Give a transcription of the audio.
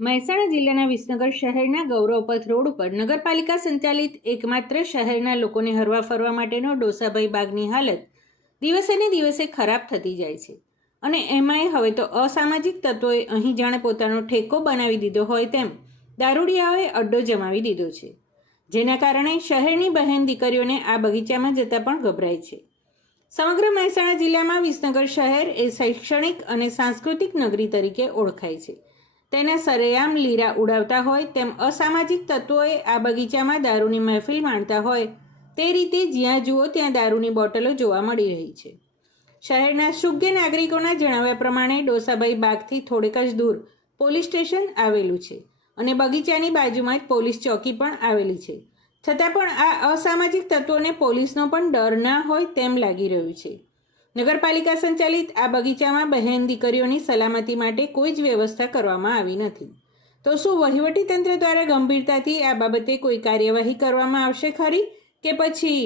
મહેસાણા જિલ્લાના વિસનગર શહેરના ગૌરવપથ રોડ ઉપર નગરપાલિકા સંચાલિત એકમાત્ર શહેરના લોકોને હરવા ફરવા માટેનો ડોસાભાઈ બાગની હાલત દિવસે ને દિવસે ખરાબ થતી જાય છે અને એમાંય હવે તો અસામાજિક તત્વોએ અહીં જાણે પોતાનો ઠેકો બનાવી દીધો હોય તેમ દારૂડિયાઓએ અડ્ડો જમાવી દીધો છે, જેના કારણે શહેરની બહેન દીકરીઓને આ બગીચામાં જતાં પણ ગભરાય છે. સમગ્ર મહેસાણા જિલ્લામાં વિસનગર શહેર એ શૈક્ષણિક અને સાંસ્કૃતિક નગરી તરીકે ઓળખાય છે. તેના સરેઆમ લીરા ઉડાવતા હોય તેમ અસામાજિક તત્વોએ આ બગીચામાં દારૂની મહેફિલ માણતા હોય તે રીતે જ્યાં જુઓ ત્યાં દારૂની બોટલો જોવા મળી રહી છે. શહેરના શુદ્ધ નાગરિકોના જણાવ્યા પ્રમાણે ડોસાભાઈ બાગથી થોડેક જ દૂર પોલીસ સ્ટેશન આવેલું છે અને બગીચાની બાજુમાં જ પોલીસ ચોકી પણ આવેલી છે. છતાં પણ આ અસામાજિક તત્વોને પોલીસનો પણ ડર ના હોય તેમ લાગી રહ્યું છે. નગરપાલિકા સંચાલિત આ બગીચામાં બહેન દીકરીઓની સલામતી માટે કોઈ જ વ્યવસ્થા કરવામાં આવી નથી. તો શું વહીવટીતંત્ર દ્વારા ગંભીરતાથી આ બાબતે કોઈ કાર્યવાહી કરવામાં આવશે ખરી કે પછી